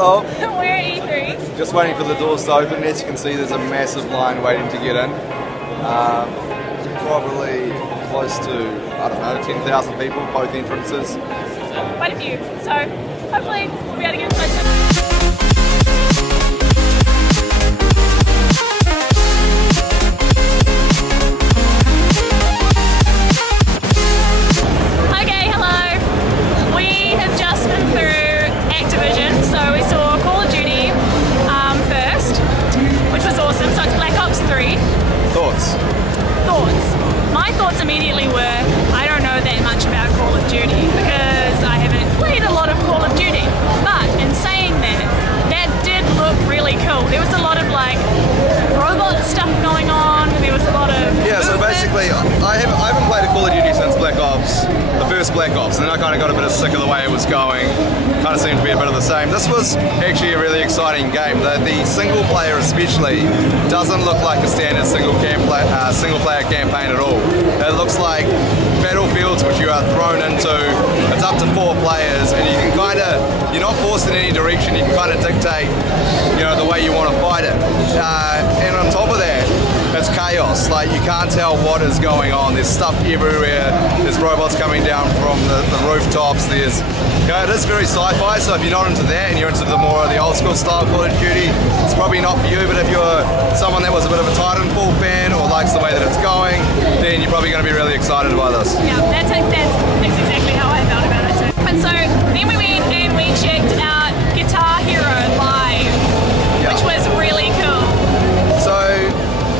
Hello. We're at E3. Just waiting for the doors to open. As you can see, there's a massive line waiting to get in. Probably close to, I don't know, 10,000 people, both entrances. Quite a few. So hopefully we'll be able to get inside soon. Immediately were, I don't know that much about Call of Duty because I haven't played a lot of Call of Duty, but in saying that, that did look really cool. There was a lot of like robot stuff going on, there was a lot of yeah, so basically I haven't played a Call of Duty since Black Ops, the first Black Ops, and then I kind of got a bit of sick of the way it was going. Kind of seemed to be a bit of the same. This was actually a really exciting game. The single player especially doesn't look like a standard single player campaign at all. It looks like battlefields which you are thrown into. It's up to 4 players, and you can you're not forced in any direction. You can kind of dictate, the way you want to fight it. And on top of that, it's chaos. Like, you can't tell what is going on. There's stuff everywhere. There's robots coming down from the rooftops. It is very sci-fi, so if you're not into that and you're into the old school style Call of Duty, it's probably not for you. But if you're someone that was a bit of a Titanfall fan or likes the way that it's going, then you're probably going to be really excited by this. Yeah, that's exactly how I felt about it too. And so then we went and we checked out Guitar Hero Live, which was really cool. So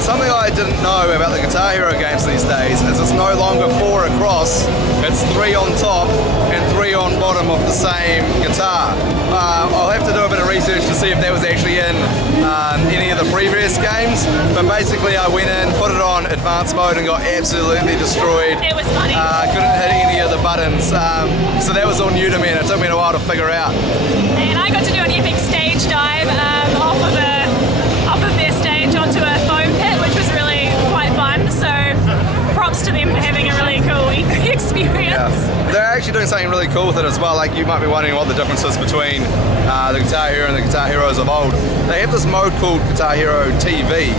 something I didn't know about the Guitar Hero games these days is it's no longer 4 across, it's 3 on top and 3 on bottom of the same guitar. I'll have to do a bit of research to see if that was actually in any of the previous games, but basically I went in, put it on advanced mode and got absolutely destroyed. It was funny. Couldn't hit any of the buttons, so that was all new to me and it took me a while to figure out. And I got to do an epic stage dive off of their stage onto a foam pit, which was really quite fun, so props to them for having a really cool experience. Yeah. They're actually doing something really cool with it as well. Like, you might be wondering what the difference is between the Guitar Hero and the Guitar Heroes of old. They have this mode called Guitar Hero TV,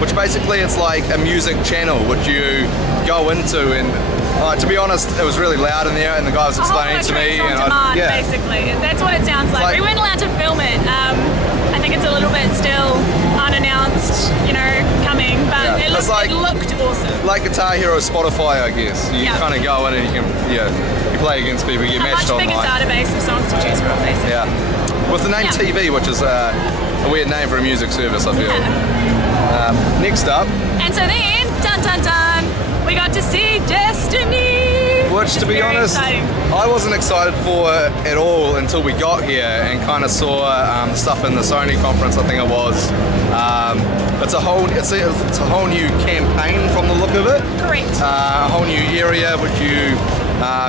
which basically it's like a music channel which you go into, and to be honest, it was really loud in there, and the guy was explaining to me. On demand, basically. That's what it sounds like. We weren't allowed to film it. I think it's a little bit still unannounced, coming, but it looked awesome. Like Guitar Hero Spotify, I guess. You kind of go in and you can, you play against people, you get matched online. A much bigger database of songs to choose from, basically. Yeah. With the name TV, which is a weird name for a music service, I feel. Yeah. Next up. And so then, dun dun dun, we got to see Destiny. Which, to be honest, I wasn't excited for it at all until we got here and kind of saw stuff in the Sony conference, I think it was. It's a whole new campaign from the look of it. Correct. A whole new area which you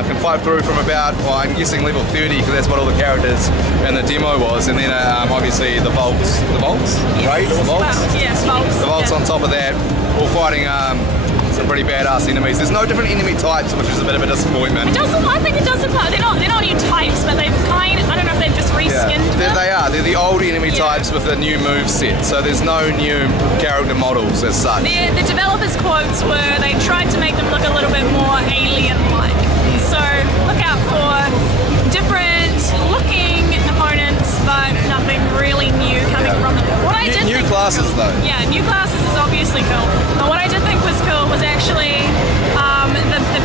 can fight through from about, well, I'm guessing level 30, because that's what all the characters in the demo was, and then obviously the vaults, yes. Right? The vaults? Well, yes, vaults. The vaults on top of that, all fighting some pretty badass enemies. There's no different enemy types, which is a bit of a disappointment. I think it does look like, they're not new types, but they've I don't know if they've just reskinned them. They are. They're the old enemy types with a new move set, so there's no new character models as such. The developers' quotes were they tried to make them look a little bit more alien-like. So look out for different looking opponents, but nothing really new coming from them. New classes though. Yeah, new classes is obviously cool. But what I did think was cool was actually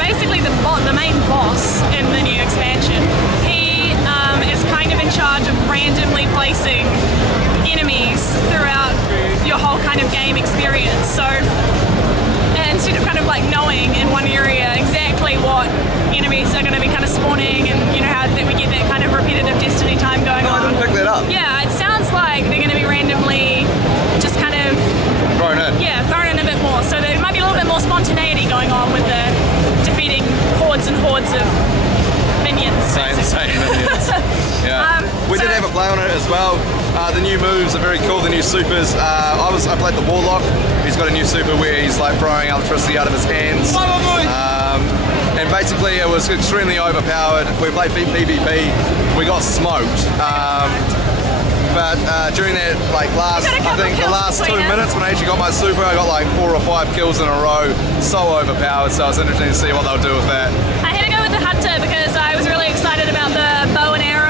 basically the main boss in the new expansion. He is kind of in charge of randomly placing enemies throughout your whole kind of game experience. So instead of kind of like knowing in one area exactly what enemies are going to be kind of spawning, and how that we get that kind of repetitive Destiny time going on. I didn't pick that up. Yeah, it sounds like they're going to be randomly just kind of thrown in. Yeah, thrown in a bit more. So there might be a little bit more spontaneity going on with the defeating hordes and hordes of minions. Same minions. Yeah. We did have a play on it as well. The new moves are very cool, the new supers. I played the Warlock. He's got a new super where he's like throwing electricity out of his hands. And basically it was extremely overpowered. We played PvP, we got smoked. But during that the last 2 minutes when I actually got my super, I got like 4 or 5 kills in a row. So overpowered, so it's interesting to see what they'll do with that. I had to go with the hunter because I was really excited about the bow and arrow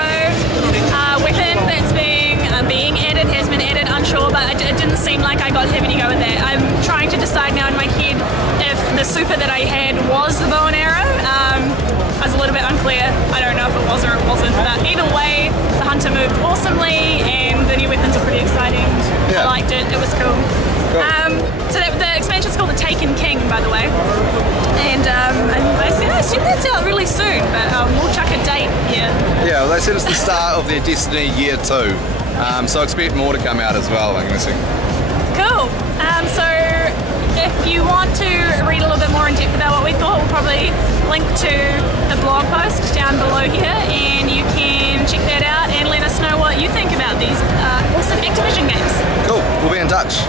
weapon that's being added, has been added, unsure, but it didn't seem like I got having to go with that. I'm trying to decide now in my head if the super that I had was the bow and arrow. I was a little bit unclear. I don't know if it was or it wasn't, but either way, the hunter moved awesomely and the new weapons are pretty exciting. Yeah. I liked it, it was cool. So the expansion's called the Taken King, by the way. And I assume that's out really soon, but we'll chuck a date here. Yeah, well, they said it's the start of their Destiny Year 2. So expect more to come out as well, I'm guessing. Cool. So if you want to read a little bit more in depth about what we thought, we'll probably link to the blog post down below here, and you can check that out and let us know what you think about these awesome Activision games. Cool, we'll be in touch.